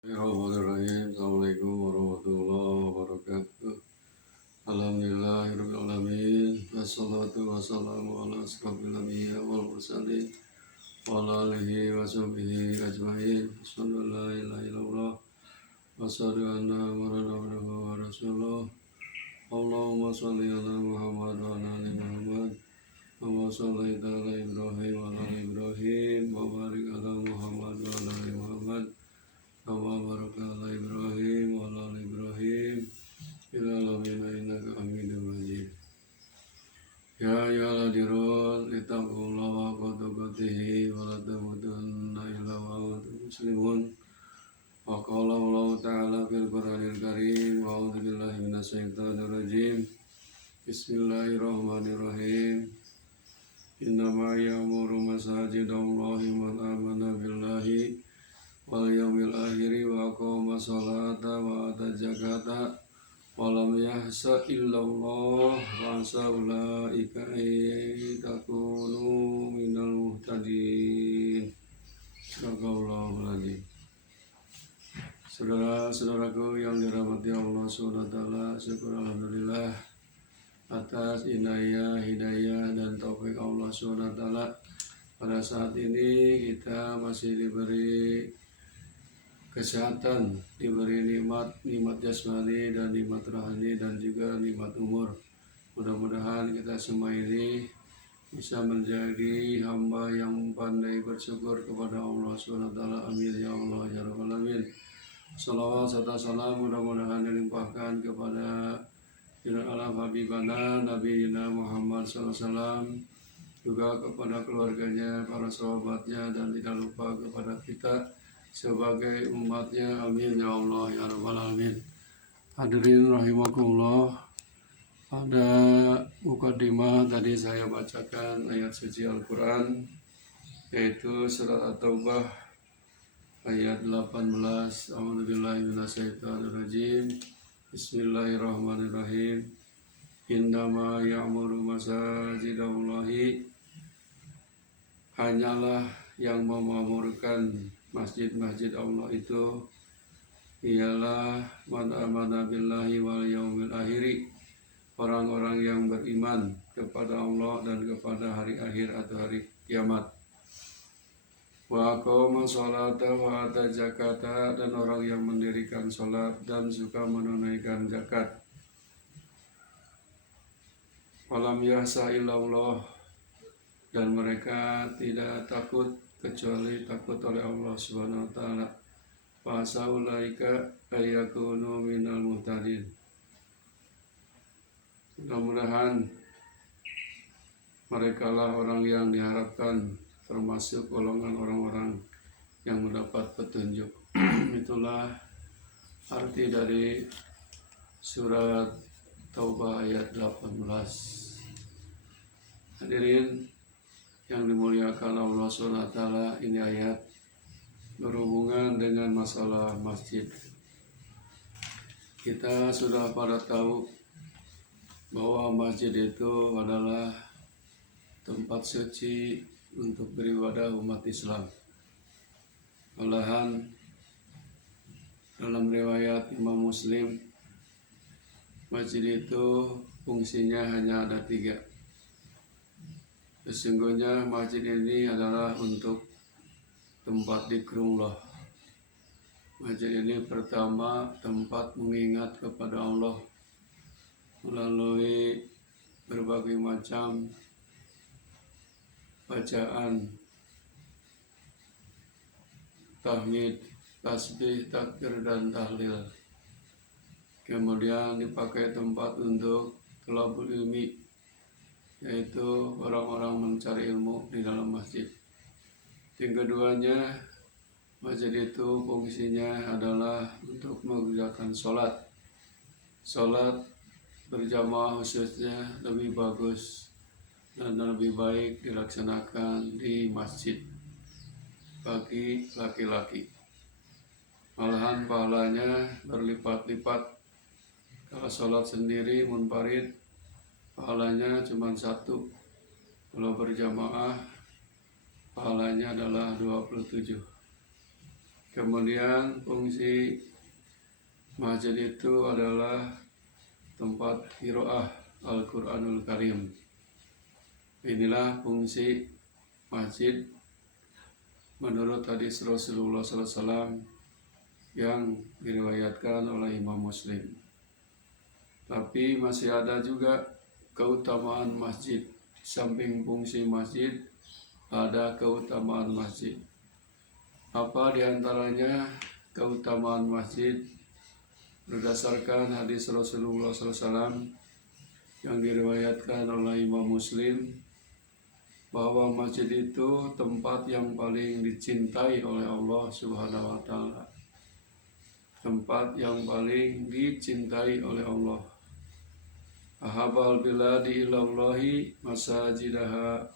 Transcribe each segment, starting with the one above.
Bismillahirrahmanirrahim. Assalamualaikum warahmatullahi wabarakatuh. Alhamdulillahirabbil alamin. Wassalatu wassalamu ala asrofil anbiya'i wal mursalin wa ala alihi wa sahbihi ajmain. Asyhadu an la ilaha illallah wa asyhadu anna Muhammadan abduhu wa rasuluh. Allahumma shalli ala Muhammad wa ala ali Muhammad. Wa shallaita ala Ibrahim wa ala ali Ibrahim wa barik ala Muhammad wa ala ali Muhammad. Kama baraka ala Ibrahim wa ala ali Ibrahim fil alamin innaka Hamidum Majid. Ya ayyuhalladzina ittaqullaha haqqa tuqatih wa la tamutunna illa wa antum muslimun. Wa qala Allah ta'ala fil Qur'anil Karim, a'udzu billahi minasy syaithanir rajim. Bismillahirrahmanirrahim. Innama ya'muru masajidallahi man amana billahi wal yaumil akhiri wa aqama sholata wa ata zakata wa lam yahsa illallah wa asa ulaika takunu minal muhtadin. Sadaqallahul adzim. Saudara-saudaraku yang dirahmati Allah SWT, syukur alhamdulillah atas inayah, hidayah dan taufik Allah SWT. Pada saat ini kita masih diberi kesehatan, diberi nikmat jasmani dan nikmat rohani dan juga nikmat umur. Mudah-mudahan kita semua ini bisa menjadi hamba yang pandai bersyukur kepada Allah SWT. Amin ya Allah ya Rabbal alamin. Salawat serta salam mudah-mudahan dilimpahkan kepada Junjungan alam Habibana Nabi Muhammad SAW, juga kepada keluarganya, para sahabatnya, dan tidak lupa kepada kita sebagai umatnya. Amin ya Allah ya Rabbal alamin. Hadirin rahimakumullah, pada mukadimah tadi saya bacakan ayat suci Al-Quran, yaitu surat At-Taubah ayat 18. A'udzubillahi minasyaitonirrajim. Bismillahirrahmanirrahim. Innama ya'muru masajidallahi, hanyalah yang memakmurkan masjid-masjid Allah itu ialah man amana billahi wal yaumil akhiri, orang-orang yang beriman kepada Allah dan kepada hari akhir atau hari kiamat. Wa aqama sholata wa ata zakata, dan orang yang mendirikan sholat dan suka menunaikan zakat. Walam yahsa illallah, dan mereka tidak takut kecuali takut oleh Allah Subhanahu wa taala. Fa saulaika ayakunu minal muhtadin. Mudah-mudahan merekalah orang yang diharapkan termasuk golongan orang-orang yang mendapat petunjuk. Itulah arti dari surat Taubah ayat 18. Hadirin yang dimuliakan Allah SWT, ini ayat berhubungan dengan masalah masjid. Kita sudah pada tahu bahwa masjid itu adalah tempat suci untuk beribadah umat Islam. Malahan dalam riwayat Imam Muslim, masjid itu fungsinya hanya ada 3. Sesungguhnya masjid ini adalah untuk tempat zikrullah. Masjid ini pertama tempat mengingat kepada Allah melalui berbagai macam bacaan, tahmid, tasbih, takbir, dan tahlil. Kemudian dipakai tempat untuk thalabul ilmi, yaitu orang-orang mencari ilmu di dalam masjid. Yang keduanya, masjid itu fungsinya adalah untuk mengerjakan sholat. Sholat berjamaah khususnya lebih bagus dan lebih baik dilaksanakan di masjid bagi laki-laki. Malahan pahalanya berlipat-lipat. Kalau sholat sendiri munfarid, pahalanya cuma 1. Kalau berjamaah, pahalanya adalah 27. Kemudian fungsi masjid itu adalah tempat qiraah Al-Quranul Karim. Inilah fungsi masjid menurut hadis Rasulullah SAW yang diriwayatkan oleh Imam Muslim. Tapi masih ada juga keutamaan masjid. Di samping fungsi masjid, ada keutamaan masjid. Apa diantaranya keutamaan masjid? Berdasarkan hadis Rasulullah SAW yang diriwayatkan oleh Imam Muslim, bahwa masjid itu tempat yang paling dicintai oleh Allah Subhanahu wa Ta'ala. Tempat yang paling dicintai oleh Allah. Ahabal biladi ilallahi masajidaha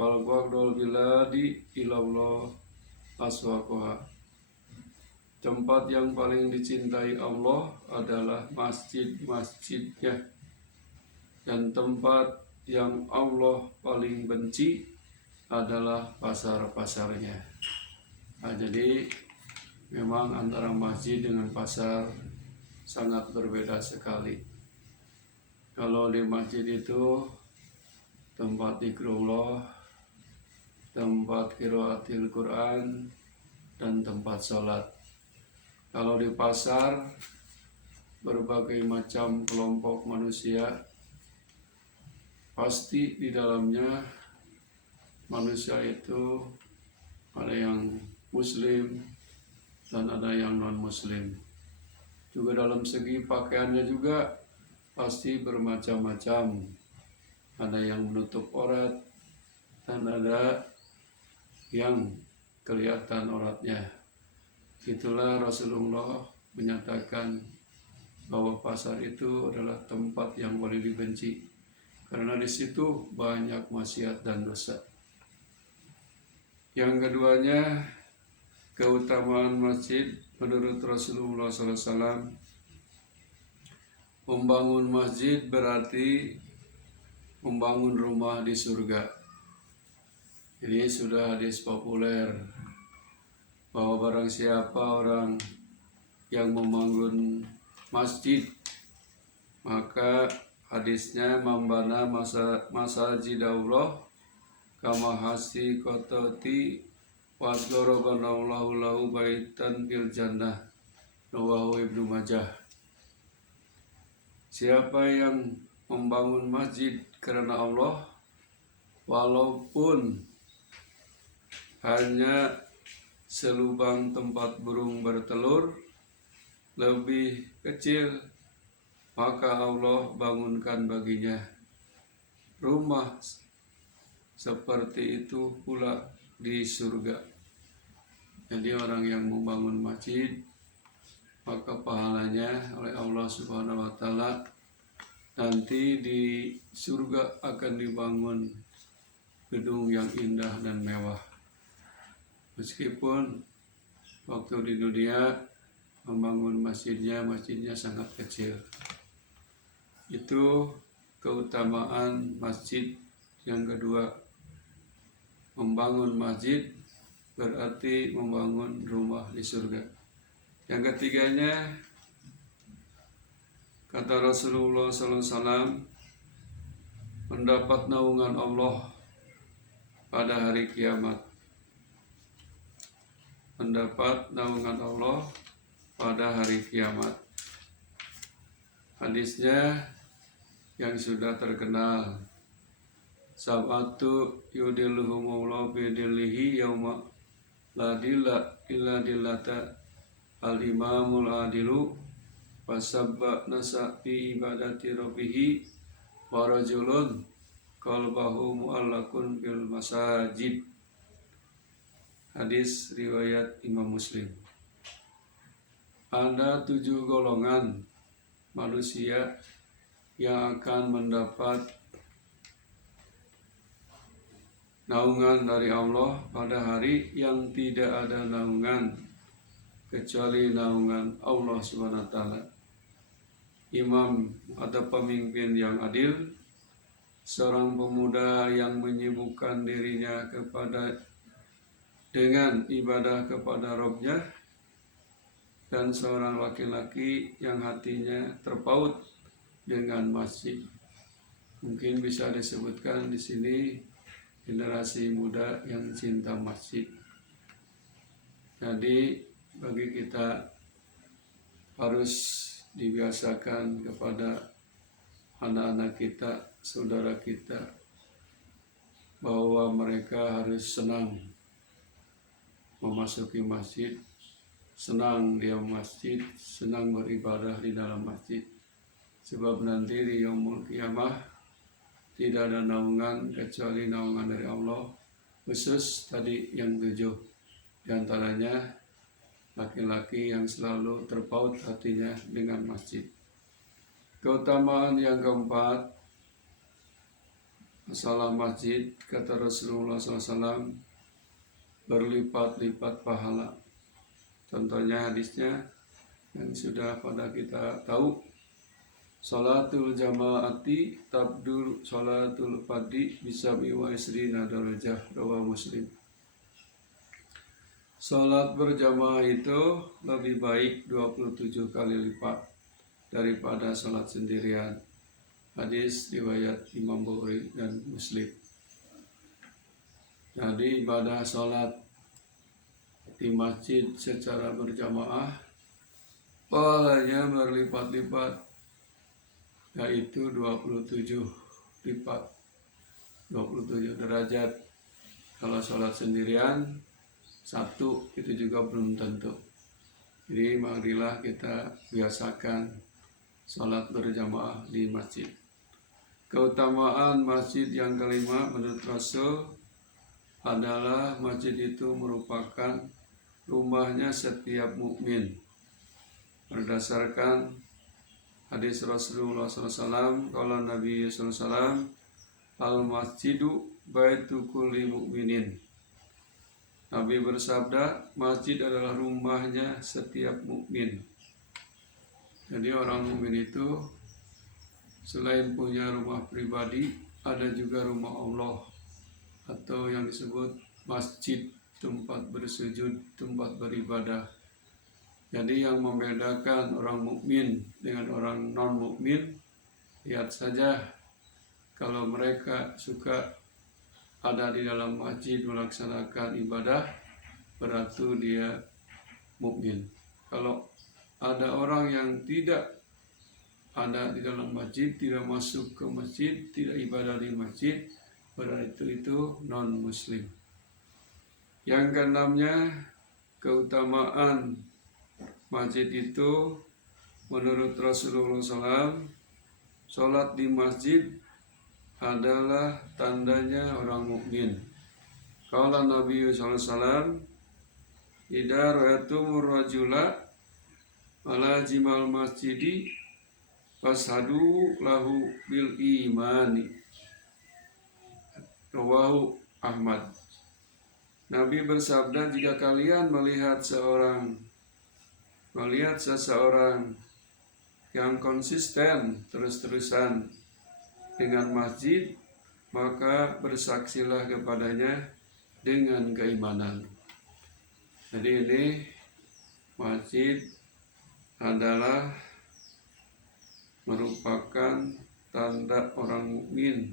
wal waqdul biladi ilallah aswaqaha. Tempat yang paling dicintai Allah adalah masjid-masjidnya, dan tempat yang Allah paling benci adalah pasar-pasarnya. Nah, jadi memang antara masjid dengan pasar sangat berbeda sekali. Kalau di masjid itu tempat zikrullah, tempat qiraatil Quran, dan tempat sholat. Kalau di pasar, berbagai macam kelompok manusia, pasti di dalamnya manusia itu ada yang muslim dan ada yang non-muslim. Juga dalam segi pakaiannya juga pasti bermacam-macam. Ada yang menutup aurat dan ada yang kelihatan auratnya. Itulah Rasulullah menyatakan bahwa pasar itu adalah tempat yang boleh dibenci, karena di situ banyak maksiat dan dosa. Yang keduanya, keutamaan masjid menurut Rasulullah SAW, membangun masjid berarti membangun rumah di surga. Ini sudah hadis populer, bahwa barang siapa orang yang membangun masjid, maka hadisnya mambana masajidallah kama hasi kototi wasgorobanallahu lahu baitan fil jannah, rawahu Ibnu Majah. Siapa yang membangun masjid karena Allah, walaupun hanya selubang tempat burung bertelur lebih kecil, maka Allah bangunkan baginya rumah seperti itu pula di surga. Jadi orang yang membangun masjid, maka pahalanya oleh Allah Subhanahu wa Ta'ala nanti di surga akan dibangun gedung yang indah dan mewah. Meskipun waktu di dunia membangun masjidnya sangat kecil. Itu keutamaan masjid yang kedua. Membangun masjid berarti membangun rumah di surga. Yang ketiganya, kata Rasulullah SAW, mendapat naungan Allah pada hari kiamat. Mendapat naungan Allah pada hari kiamat. Hadisnya yang sudah terkenal, sab'atu yudilluhumullahu bidillihi yauma la dilla illa dillata al-imamul adilu wasabba nasa fi ibadati rabbihi wa rajulun qalbahu mu'allakun bil masajid. Hadis riwayat Imam Muslim. Ada 7 golongan manusia yang akan mendapat naungan dari Allah pada hari yang tidak ada naungan kecuali naungan Allah SWT. Imam atau pemimpin yang adil, seorang pemuda yang menyibukkan dirinya kepada dengan ibadah kepada Rabb-nya, dan seorang laki-laki yang hatinya terpaut dengan masjid. Mungkin bisa disebutkan di sini generasi muda yang cinta masjid. Jadi bagi kita harus dibiasakan kepada anak-anak kita, saudara kita, bahwa mereka harus senang memasuki masjid, senang dia masjid, senang beribadah di dalam masjid. Sebab nanti di yaumul qiyamah tidak ada naungan kecuali naungan dari Allah, khusus tadi yang 7, diantaranya laki-laki yang selalu terpaut hatinya dengan masjid. Keutamaan yang keempat, masalah masjid, kata Rasulullah SAW, berlipat-lipat pahala. Contohnya hadisnya yang sudah pada kita tahu, salatul jamaati tabdul salatul fadi bisabi wa isrina darajah, rawahu Muslim. Salat berjamaah itu lebih baik 27 kali lipat daripada salat sendirian. Hadis riwayat Imam Bukhari dan Muslim. Jadi ibadah salat di masjid secara berjamaah pahalanya berlipat-lipat, yaitu 27 lipat, 27 derajat. Kalau sholat sendirian 1 itu juga belum tentu. Jadi marilah kita biasakan sholat berjamaah di masjid. Keutamaan masjid yang kelima menurut Rasul adalah masjid itu merupakan rumahnya setiap mukmin. Berdasarkan hadis Rasulullah SAW, kalau Nabi SAW, al-masjidu baitu kulli mukminin. Nabi bersabda, masjid adalah rumahnya setiap mukmin. Jadi orang mukmin itu selain punya rumah pribadi, ada juga rumah Allah, atau yang disebut masjid, tempat bersujud, tempat beribadah. Jadi yang membedakan orang mukmin dengan orang non mukmin, lihat saja kalau mereka suka ada di dalam masjid melaksanakan ibadah, berarti dia mukmin. Kalau ada orang yang tidak ada di dalam masjid, tidak masuk ke masjid, tidak ibadah di masjid, berarti itu non muslim. Yang keenamnya, keutamaan masjid itu menurut Rasulullah SAW, sholat di masjid adalah tandanya orang mukmin. Qala Nabi SAW, idza ra'aytumur rajula ala jimal masjidi fashadu lahu bil imani, rawahu Ahmad. Nabi bersabda, jika kalian melihat seseorang yang konsisten terus-terusan dengan masjid, maka bersaksilah kepadanya dengan keimanan. Jadi ini masjid adalah merupakan tanda orang mukmin.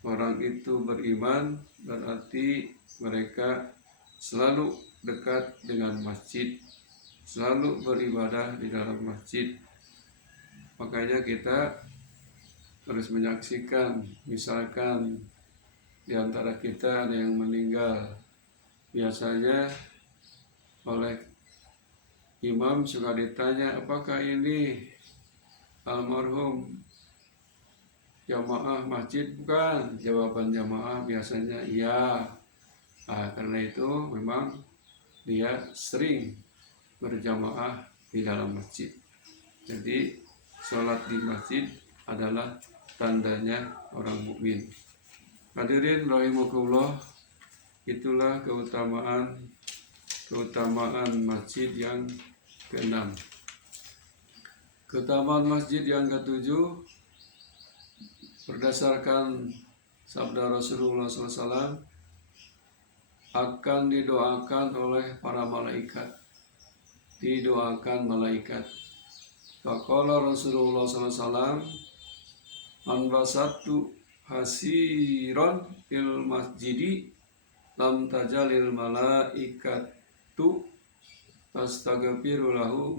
Orang itu beriman, berarti mereka selalu dekat dengan masjid, selalu beribadah di dalam masjid. Makanya kita harus menyaksikan, misalkan di antara kita ada yang meninggal, biasanya oleh imam suka ditanya, apakah ini almarhum jamaah masjid? Bukan. Jawaban jamaah biasanya iya. Karena itu memang dia sering berjamaah di dalam masjid. Jadi sholat di masjid adalah tandanya orang mukmin. Hadirin rahimakumullah, itulah keutamaan masjid yang ke-6. Keutamaan masjid yang ke-7 berdasarkan sabda Rasulullah SAW, akan didoakan oleh para malaikat. Didoakan malaikat. Faqala Rasulullah SAW, man basatu hasiron fil masjidi lam tajalil malaikatu tastaghfiru lahu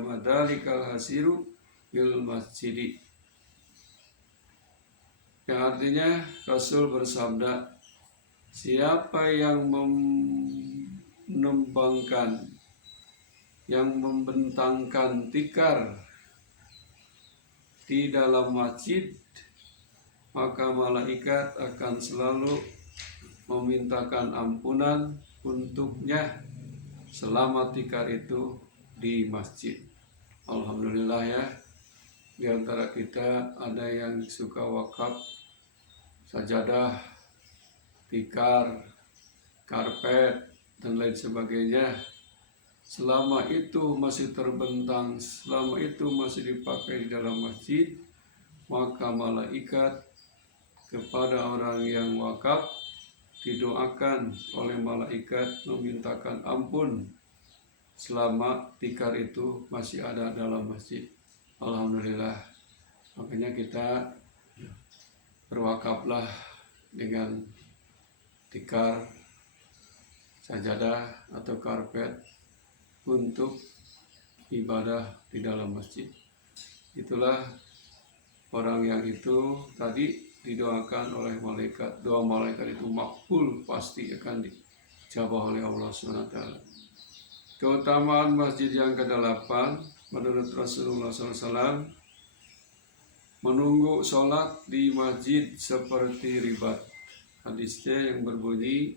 madalikal hasiru fil masjidi. Yang artinya Rasul bersabda, siapa yang menembangkan, yang membentangkan tikar di dalam masjid, maka malaikat akan selalu memintakan ampunan untuknya selama tikar itu di masjid. Alhamdulillah ya, di antara kita ada yang suka wakaf sajadah, tikar, karpet, dan lain sebagainya. Selama itu masih terbentang, selama itu masih dipakai di dalam masjid, maka malaikat kepada orang yang wakaf didoakan oleh malaikat memintakan ampun selama tikar itu masih ada dalam masjid. Alhamdulillah. Makanya kita berwakaflah dengan tikar, sajadah atau karpet untuk ibadah di dalam masjid. Itulah orang yang itu tadi didoakan oleh malaikat. Doa malaikat itu makbul, pasti akan dijabah oleh Allah SWT. Keutamaan masjid yang ke-8 menurut Rasulullah SAW, menunggu sholat di masjid seperti ribat. Hadisnya yang berbunyi,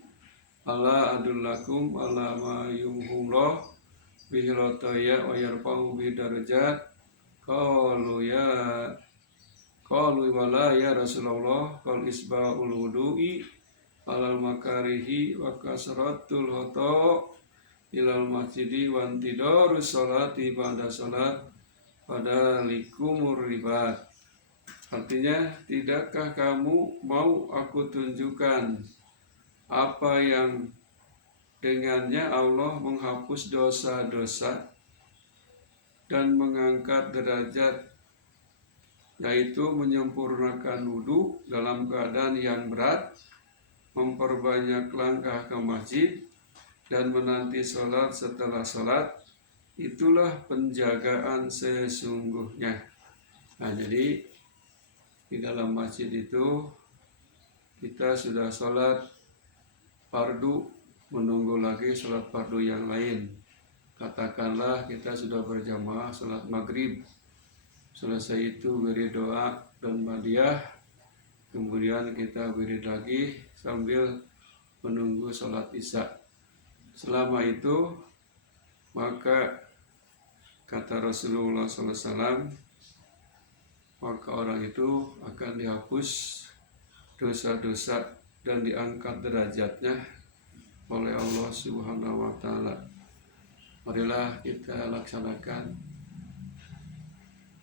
ala adullakum ala ma yumhullah bihilotaya wa yarfa'u bidarajat. Qalu wala ya Rasulullah, qal isba'ul wudu'i alal makarihi wa kasratul khata' ilal masjidi wa antidarus sholati ba'da sholat pada likumur ribat. Artinya, tidakkah kamu mau aku tunjukkan apa yang dengannya Allah menghapus dosa-dosa dan mengangkat derajat, yaitu menyempurnakan wudhu dalam keadaan yang berat, memperbanyak langkah ke masjid, dan menanti sholat setelah sholat. Itulah penjagaan sesungguhnya. Nah, jadi di dalam masjid itu kita sudah sholat fardu, menunggu lagi sholat fardu yang lain. Katakanlah kita sudah berjamaah sholat maghrib, selesai itu beri doa dan badiah, kemudian kita beri lagi sambil menunggu sholat isya. Selama itu maka kata Rasulullah SAW, maka orang itu akan dihapus dosa-dosa dan diangkat derajatnya oleh Allah Subhanahu wa Ta'ala. Marilah kita laksanakan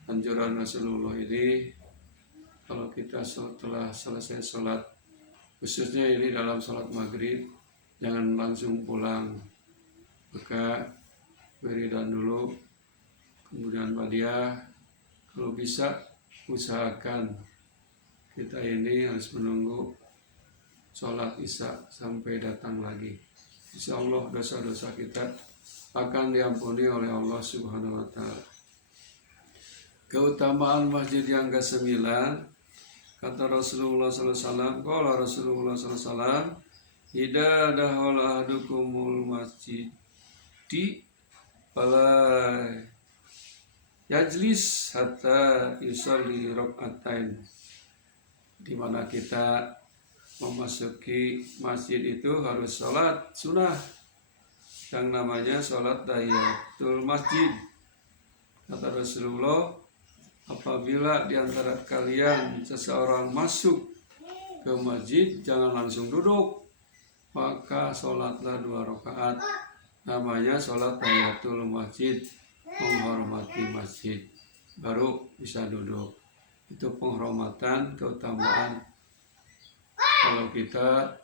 anjuran Rasulullah ini. Kalau kita setelah selesai sholat, khususnya ini dalam sholat maghrib, jangan langsung pulang, maka wiridan dulu, kemudian badiah. Kalau bisa usahakan kita ini harus menunggu sholat isya sampai datang lagi. Insya Allah dosa-dosa kita akan diampuni oleh Allah Subhanahu wa Ta'ala. Keutamaan masjid yang ke-9, kata Rasulullah SAW, qala Rasulullah SAW, idza dakhala ahadukumul masjidi fala yajlis hatta yusalli rak'atain. Di mana kita memasuki masjid itu harus sholat sunnah yang namanya sholat tahiyatul masjid. Kata Rasulullah, apabila di antara kalian seseorang masuk ke masjid, jangan langsung duduk, maka sholatlah 2 rakaat. Namanya sholat tahiyatul masjid, menghormati masjid, baru bisa duduk. Itu penghormatan, keutamaan. Kalau kita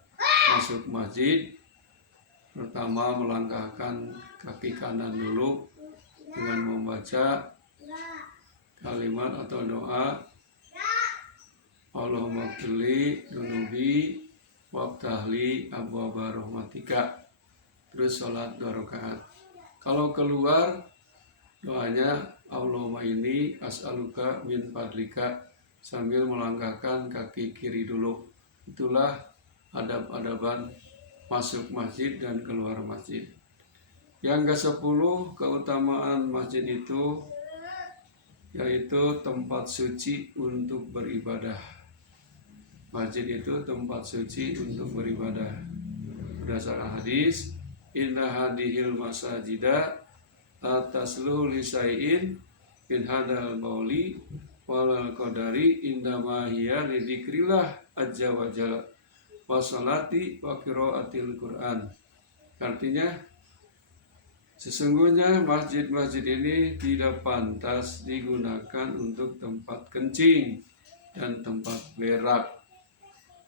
masuk masjid Pertama, melangkahkan kaki kanan dulu dengan membaca kalimat atau doa Allahumma qfirli dunubi wabtahli abwaaba rahmatika. Terus sholat 2 rakaat. Kalau keluar, doanya Allahumma inni as'aluka min fadlika, sambil melangkahkan kaki kiri dulu. Itulah adab-adaban masuk masjid dan keluar masjid. Yang ke-10, keutamaan masjid itu yaitu tempat suci untuk beribadah. Masjid itu tempat suci untuk beribadah. Berdasarkan hadis, inna hadihil masajida ataslu lisai'in min hadal bauli walal qadari indama hiya lidzikrillah azza wa jalla wa salati wa qiraatil Qur'an. Artinya, sesungguhnya masjid-masjid ini tidak pantas digunakan untuk tempat kencing dan tempat berak,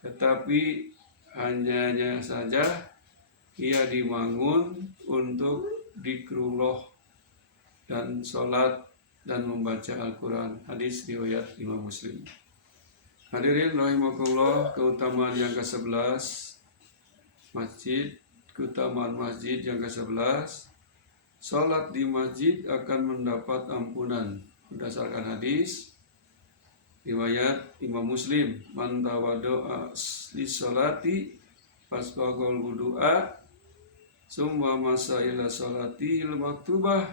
tetapi hanya saja ia dibangun untuk zikrullah dan sholat dan membaca Al-Quran. Hadis riwayat Imam Muslim. Hadirin rahimakumullah, keutamaan yang ke-11 masjid, keutamaan masjid yang ke-11, sholat di masjid akan mendapat ampunan. Berdasarkan hadis riwayat Imam Muslim, man tawaddo'a li sholati fasbagol wudu'a summa masa ila sholati il maktubah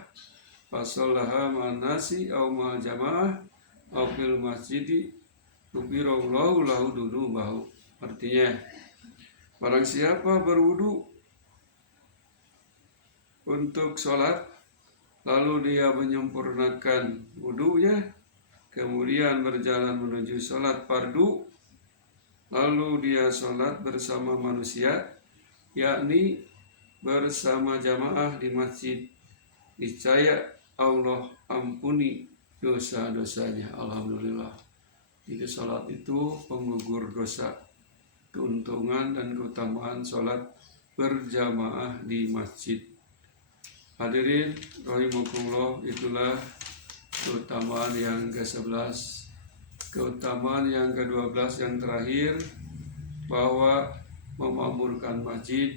fasallaha ma'an nasi aw ma'al jamaah aw fil masjidi ghufirallahu lahu dunubahu. Artinya, barang siapa berwudu untuk sholat, lalu dia menyempurnakan wudunya, kemudian berjalan menuju sholat fardu, lalu dia sholat bersama manusia, yakni bersama jamaah di masjid, niscaya Allah ampuni dosa-dosanya. Alhamdulillah. Jadi sholat itu penggugur dosa. Keuntungan dan keutamaan sholat berjamaah di masjid. Hadirin rahimakumullah, itulah keutamaan yang ke-11. Keutamaan yang ke-12 yang terakhir, bahwa memakmurkan masjid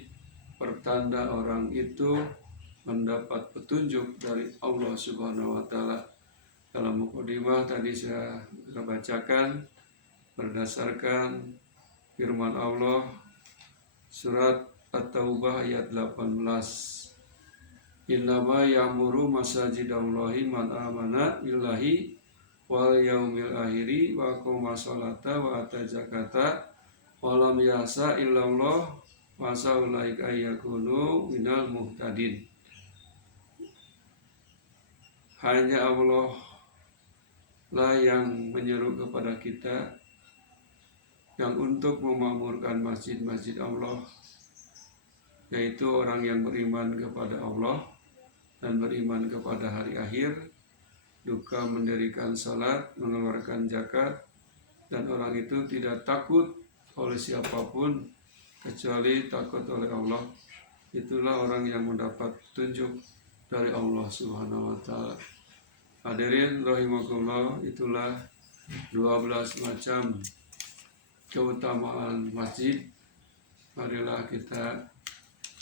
pertanda orang itu mendapat petunjuk dari Allah Subhanahu wa taala. Dalam mukadimah tadi saya bacakan berdasarkan firman Allah surat At-Taubah ayat 18. Innama ya'muru masajidallahi man amana billahi wal yaumil akhiri wa aqama sholata wa ata zakata wa lam yasa illallah wa saulaika yakunu minal muhtadin. Hanya Allah lah yang menyeru kepada kita yang untuk memakmurkan masjid-masjid Allah, yaitu orang yang beriman kepada Allah dan beriman kepada hari akhir, duka mendirikan salat, mengeluarkan zakat, dan orang itu tidak takut oleh siapapun kecuali takut oleh Allah. Itulah orang yang mendapat petunjuk dari Allah Subhanahu wa taala. Hadirin rahimakumullah, itulah 12 macam keutamaan masjid. Marilah kita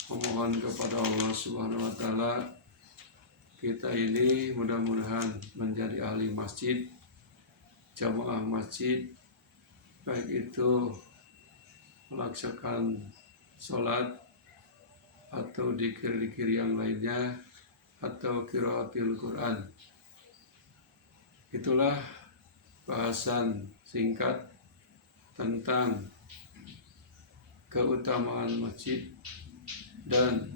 memohon kepada Allah Subhanahu wa taala, kita ini mudah-mudahan menjadi ahli masjid, jamaah masjid, baik itu melaksanakan sholat atau dzikir-dzikir yang lainnya atau qiraatil Quran. Itulah bahasan singkat tentang keutamaan masjid dan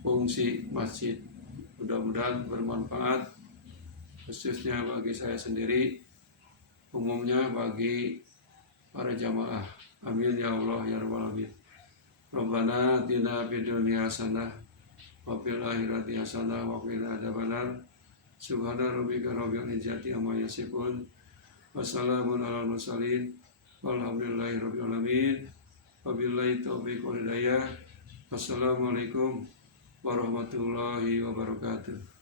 fungsi masjid. Mudah-mudahan bermanfaat, khususnya bagi saya sendiri, umumnya bagi para jamaah. Amin ya Allah ya rabbal alamin. Rabbana atina fid dunya hasanah wa fil akhirati hasanah wa qina adzabannar. Subhana rabbika rabbil izzati amma yasifun. Wassalamun alal mursalin. Walhamdulillahi rabbil alamin. Wabillahi taufiq wal hidayah. Wassalamualaikum warahmatullahi wabarakatuh.